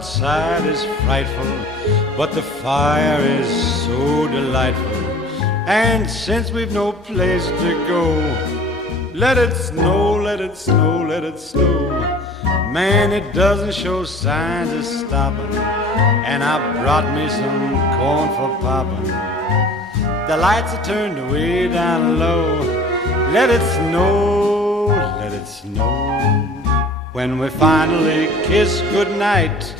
outside is frightful, but the fire is so delightful. And since we've no place to go, let it snow, let it snow, let it snow. Man, it doesn't show signs of stopping, and I brought me some corn for popping. The lights are turned way down low. Let it snow, let it snow. When we finally kiss goodnight,